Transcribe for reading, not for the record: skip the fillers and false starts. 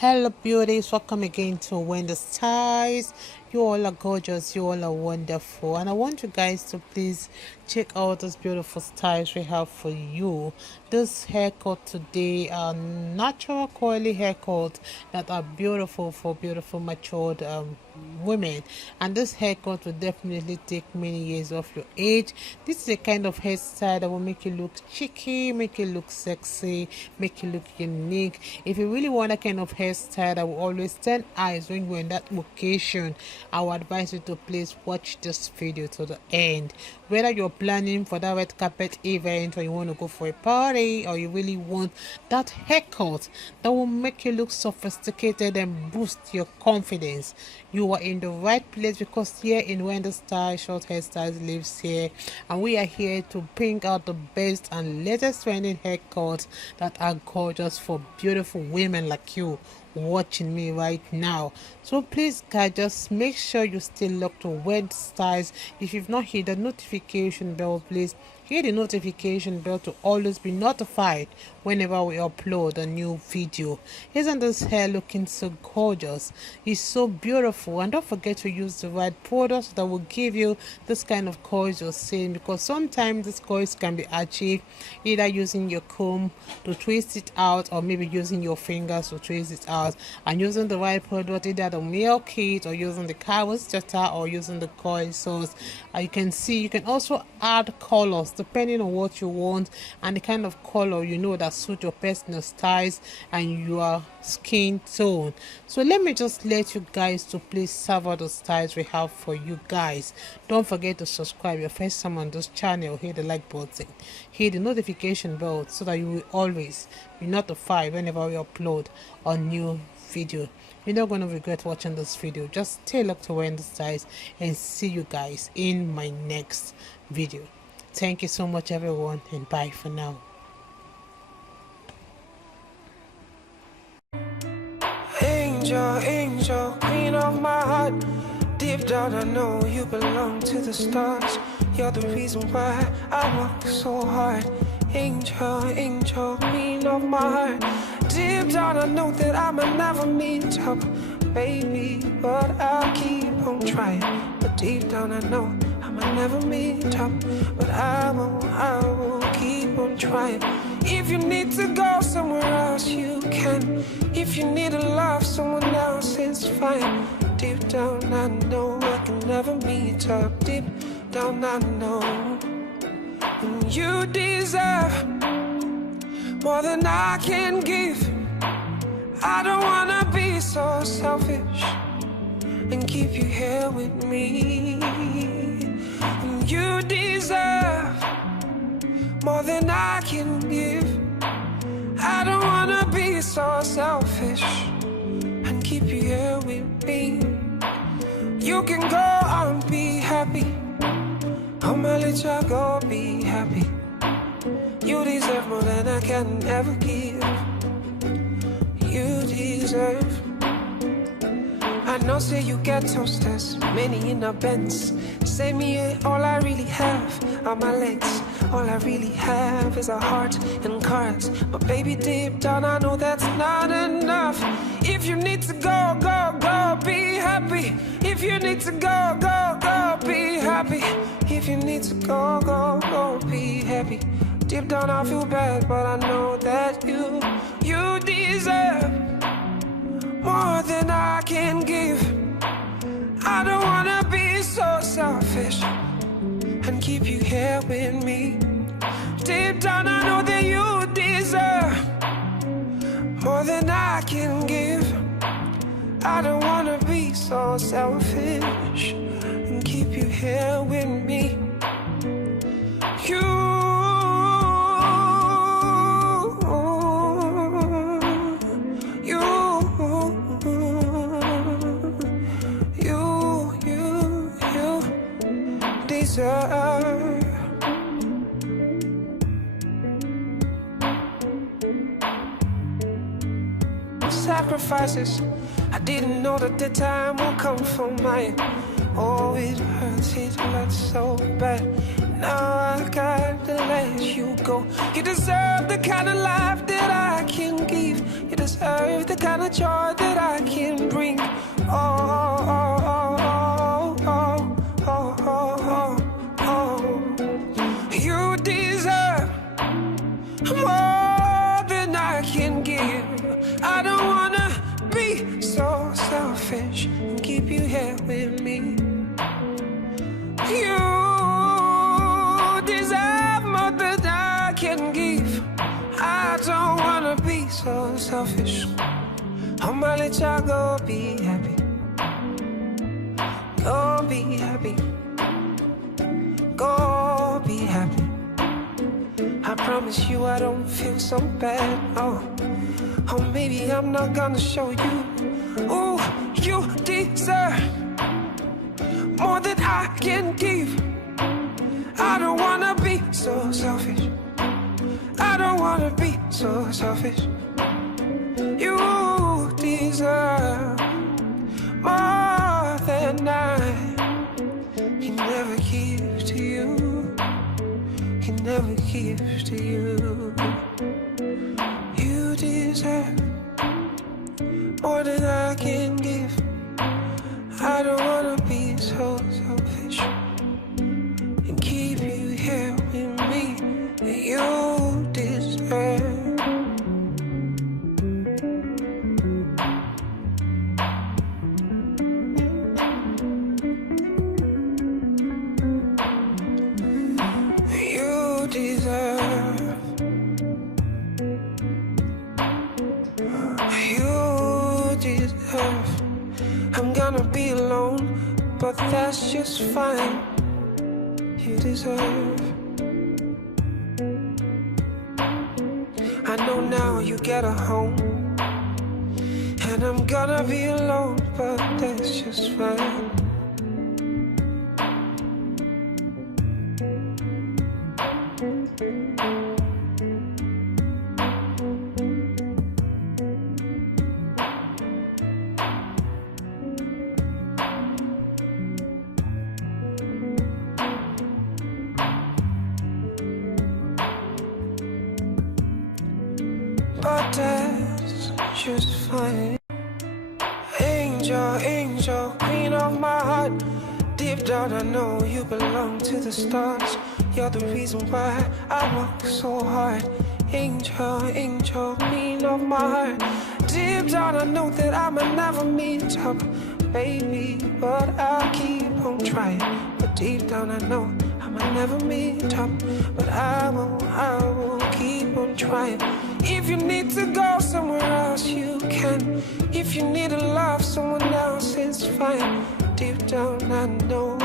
Hello beauties, welcome again to Wendy Styles. You all are gorgeous, you all are wonderful, and I want you guys to please check out those beautiful styles we have for you. This haircut today are natural coily haircut that are beautiful for beautiful matured women, and this haircut will definitely take many years off your age. This is a kind of hairstyle that will make you look cheeky, make you look sexy, make you look unique. If you really want a kind of hairstyle that will always stand eyes when you're in that location, I would advise you to please watch this video to the end. Whether you're planning for that red carpet event, or you want to go for a party, or you really want that haircut that will make you look sophisticated and boost your confidence, you are in the right place, because here in Wendy Style Short Hairstyles lives here, and we are here to bring out the best and latest trending haircuts that are gorgeous for beautiful women like you watching me right now. So please guys, just make sure you still look to Wendy Styles. If you've not hit the notification bell, please hit the notification bell to always be notified whenever we upload a new video. Isn't this hair looking so gorgeous? It's so beautiful, and don't forget to use the right products that will give you this kind of coils you're seeing, because sometimes this coils can be achieved either using your comb to twist it out, or maybe using your fingers to twist it out, and using the right product, either the MIELLE kit or using the cowl starter or using the coil source. You can see you can also add colors depending on what you want and the kind of color you know that suit your personal styles and your skin tone. So let me just let you guys to please savor the styles we have for you guys. Don't forget to subscribe. Your first time on this channel, hit the like button, hit the notification bell, so that you will always be notified whenever we upload a new video. You're not going to regret watching this video. Just stay locked to Wendy Styles, and see you guys in my next video. Thank you so much everyone, and bye for now. Angel, angel, queen of my heart. Deep down I know you belong to the stars. You're the reason why I work so hard. Angel, angel, queen of my heart. Deep down I know that I might never meet up, baby, but I'll keep on trying. But deep down I know I might never meet up, but I will keep on trying. If you need to go somewhere else, you can. If you need to love someone else, it's fine. Deep down I know I can never meet up. Deep down I know, and you deserve more than I can give. I don't wanna be so selfish and keep you here with me. And you deserve more than I can give. I don't wanna be so selfish and keep you here with me. You can go and be happy. I'ma let you go, be happy. You deserve more than I can ever give. You deserve. I know, say you get toasters, many in a Benz. Say me, all I really have are my legs. All I really have is a heart and cards. But baby, deep down I know that's not enough. If you need to go, go, go, be happy. If you need to go, go, go, be happy. If you need to go, go, go, be happy. Deep down I feel bad, but I know that you deserve more than I can give. I don't wanna be so selfish and keep you here with me. Deep down I know that you deserve more than I can give. I don't wanna be so selfish and keep you here with me. Sacrifices, I didn't know that the time would come for mine. Oh, it hurts so bad. now I gotta let you go. You deserve the kind of life that I can give. You deserve the kind of joy that I can bring. Oh, oh, oh, oh, oh, oh, oh, oh. You deserve more than I can give. I don't wanna be so selfish and keep you here with me. You deserve more than I can give. I don't wanna be so selfish. I'ma let y'all go be happy. Go be happy. Go be happy. I promise you I don't feel so bad. Oh, oh, maybe I'm not gonna show you. Ooh, you deserve more than I can give. I don't wanna be so selfish. I don't wanna be so selfish. You deserve more than I can never give to you. Can never give to you. You deserve more than I can give. I don't wanna be so selfish and keep you here with me. You deserve. You deserve. You deserve. I'm gonna be alone, but that's just fine. You deserve. I know now you get a home, and I'm gonna be alone, but that's just fine. But that's just fine. Angel, angel, queen of my heart. Deep down I know you belong to the stars. You're the reason why I work so hard. Angel, angel, queen of my heart. Deep down I know that I might never meet up, baby, but I'll keep on trying. But deep down I know I might never meet up, but I will keep on trying. If you need to go somewhere else, you can. If you need to love someone else, it's fine. Deep down, I know